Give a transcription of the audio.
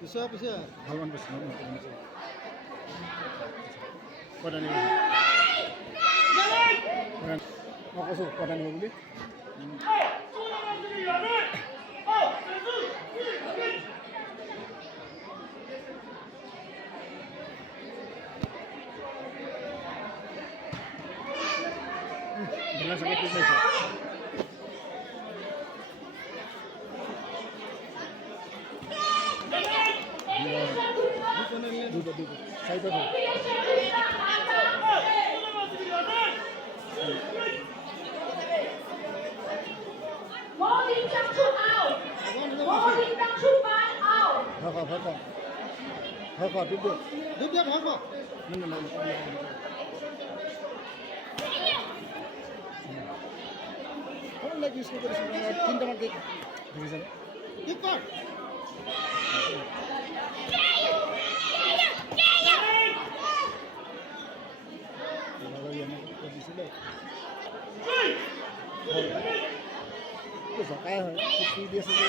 পিছে পিছে ভগৱান কৃষ্ণ ক'ত আনিব মই কৈছোঁ ক'ত আনিব বুলি বেলা চাগে ঠিক পাইছে দুটো চাৰিটা তিনিটামান কেক দেখিছেনে কি কর দিছিলে জকাই হয় কি দি আছে যে